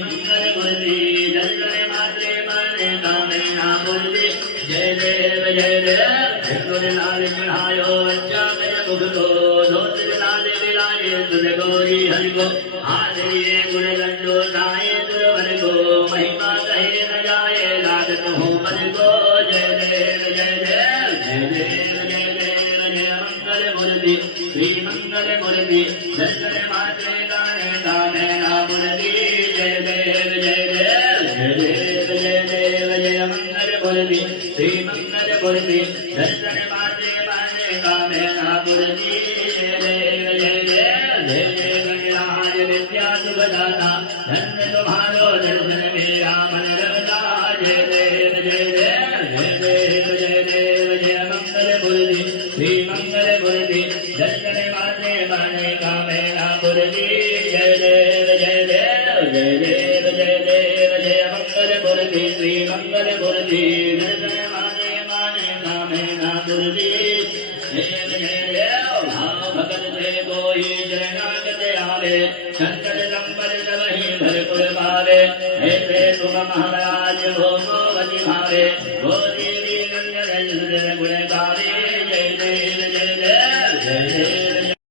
मंगल मूर्ति जय मात्रे माने कामना मूर्ति जय देव जय देव गुरुनाथ चढ़ायो बच्चा मेरे मुख को धोत्र लाल विलाये तुझ गौरी हरि को आदरिये गुण गंडो जाए दुर्वन को महिमा कहे न जाए लागत हो मन को जय देव जय देव जय देव जय देव जय मंगल मूर्ति श्री मंगल मूर्ति जय मात्रे गाने कामना मूर्ति जय देव जय देव जय देव जय देव जय मंगल मूर्ति श्री मंगल मूर्ति जय मात्रे गाने कामना मूर्ति जय देव जय देव जय जय गणराज विद्या सुभदाता धन्य तुम्हारो दर्शन मेरा मन रमता जय देव जय देव जय देव जय देव जय मंगल मूर्ति श्री मंगल मूर्ति जय मात्रे गाने कामना मूर्ति जय देव जय देव जय देव जय देव जय मंगल मूर्ति श्री मंगल मूर्ति जय मात्रे गाने कामना मूर्ति जय जय देव भाव भगत से कोई शरणागत आवे संकट संबर सब ही भरपुर पावे ऐसे तुम महाराज भोगवती भावे भोगी